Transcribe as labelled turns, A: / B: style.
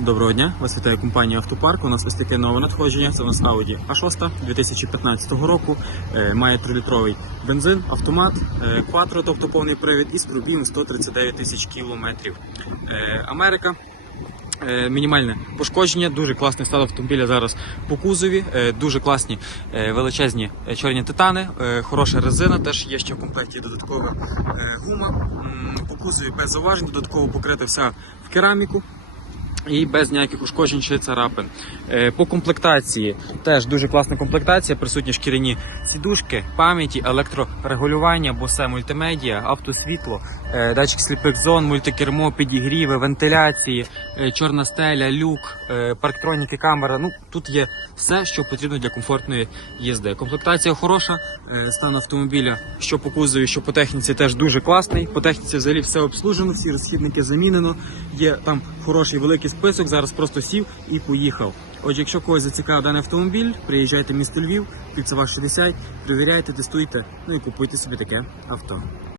A: Доброго дня, вас вітає компанія Автопарк. У нас ось таке нове надходження. Це у нас Audi A6 2015 року. Е, Має 3-літровий бензин, автомат, е, кватро, тобто повний привід, і з пробігом 139 тисяч кілометрів. Е, Америка. Мінімальне пошкодження, дуже класний стан автомобіля зараз по кузові, дуже класні величезні чорні титани, хороша резина, теж є ще в комплекті додаткова гума. По кузові без зауважень, додатково покрита вся в кераміку. І без ніяких ушкоджень чи царапин. Е, По комплектації теж дуже класна комплектація, присутні шкіряні сідушки, пам'яті, електрорегулювання, босе мультимедіа, автосвітло, е, датчик сліпих зон, мультикермо, підігріви, вентиляції, е, чорна стеля, люк, парктроніки, камера. Ну тут є все, що потрібно для комфортної їзди. Комплектація хороша, стан автомобіля, що по кузові, що по техніці, теж дуже класний. По техніці взагалі все обслужено, всі розхідники замінено. Є там хороший великий список. Зараз просто сів і поїхав. Отже, якщо когось зацікавив даний автомобіль, приїжджайте в місто Львів, Піцева 60, перевіряйте, тестуйте, ну і купуйте собі таке авто.